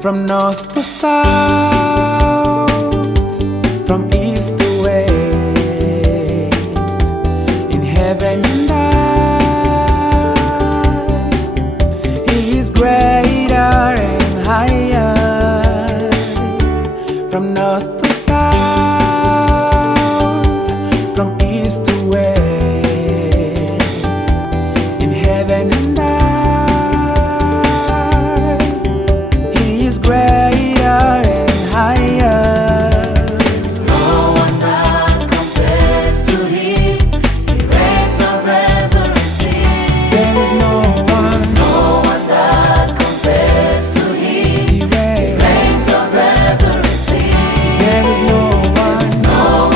From north to south, from east to west, in heaven and earth, He is greater and higher. From north to south, from east to west, in heaven and earth, He is greater and higher. There's no one that compares to Him. He reigns over everything. There is no one that compares to Him. He reigns. Reigns over everything. There is no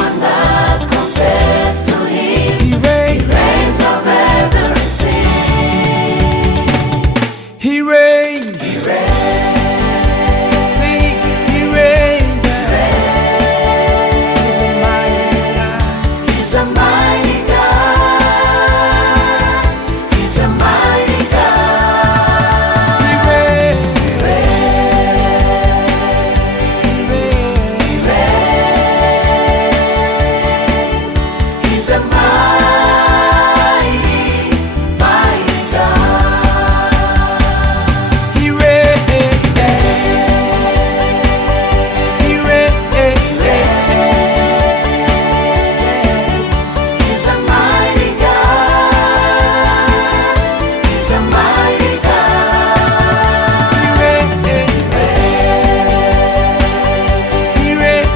one that compares to Him. He reigns. Reigns over everything. He reigns. He reigns. Sing, He reigns. He's a mighty God. He's a mighty God. He's a mighty God. He reigns. He He reigns. reigns. He's a mighty, mighty God. He reigns. He reigns. He's a mighty God. He's a mighty God. He reigns. He reigns.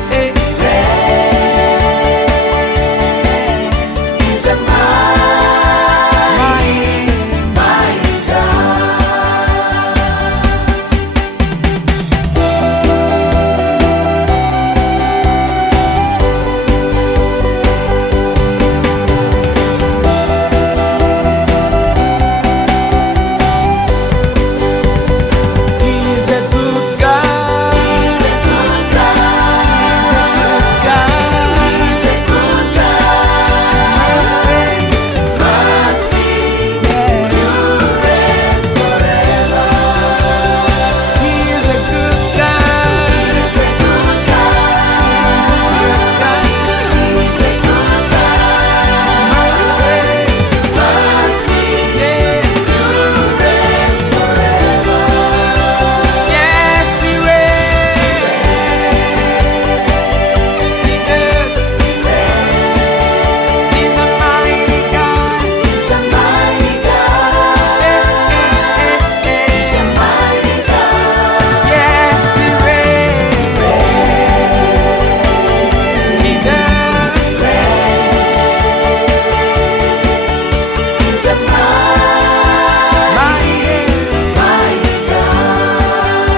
He's a mighty, mighty God. He's a good God. He's a good God. He's a good God. Mercy, endures forever. He is a good God. He's a good God. He's a good God. Mercy, endures forever. yes, He reigns. He does. He's a mighty God. He's a mighty God. He's a mighty God. Yes, He reigns. He does. He's a mighty, mighty God.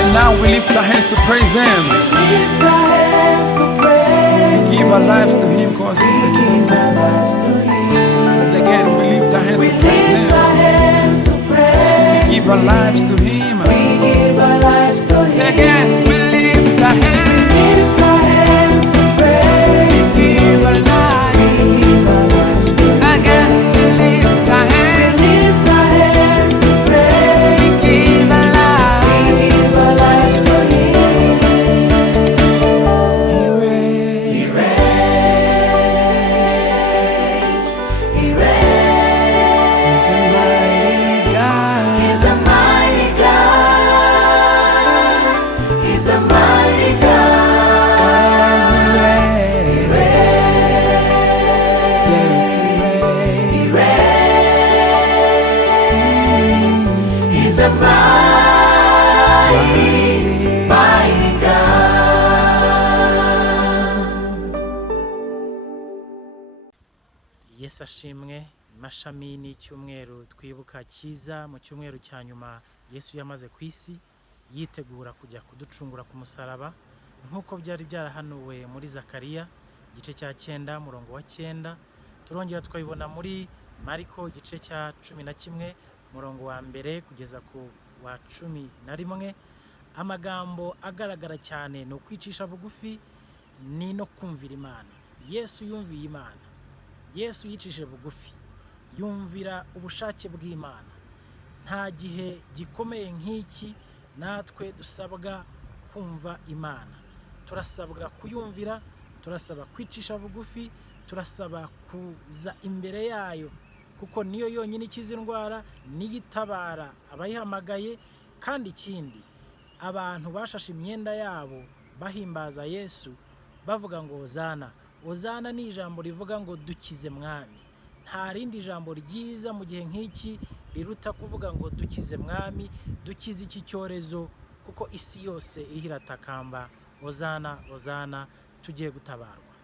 And now we lift our hands to praise Him. Lift our hands to praise. Give our lives to Him because He's the King. Give our lives to Him. Again, we lift our hands We to praise lift our Him. hands to praise. Give our lives to Him. We give our lives to Him. Say again, we lift our hands. Lift our hands to praise. Give our lives. We give our lives to Him. Again, we lift our hands. Lift our hands to praise. Give our lives. We give our lives to Him. He reigns. He reigns. He reigns. He's a mighty God. He's a mighty God. He's a mighty God. He reigns. Yes, He He reigns. reigns. He's a mighty, mighty God. Yesu ashimwe. Mashami ni icyumweru twibuka cyiza mu cyumweru cya nyuma Yesu yamaze ku isi yitegura kujya kuducungura ku musaraba nk'uko byari byarahanuwe muri Zakariya igice cya 9 murongo wa 9. Turongera twabibona muri Mariko igice cya 11 murongo wa 1 kugeza ku wa 11. Amagambo agaragara cyane no kwicisha bugufi ni no kumvira Imana. Yesu yumviye Imana. Yesu yicishije bugufi yumvira ubushake bw'Imana. Nta gihe gikomeye nk'iki natwe dusabwa kumva Imana, turasabwa kuyumvira, turasaba kwicisha bugufi, turasaba kuza imbere yayo kuko niyo yonyine ikiza indwara, niyo itabara abayihamagaye. Kandi ikindi, abantu bashashe imyenda yabo bahimbaza Yesu bavuga ngo Hozana. Hozana ni ijambo rivuga ngo dukize mwami. Nta rindi jambo ryiza mu gihe nk'iki riruta kuvuga ngo dukize mwami, dukize iki cyorezo, kuko isi yose iriho iratakamba Hozana, Hozana, tugiye gutabarwa.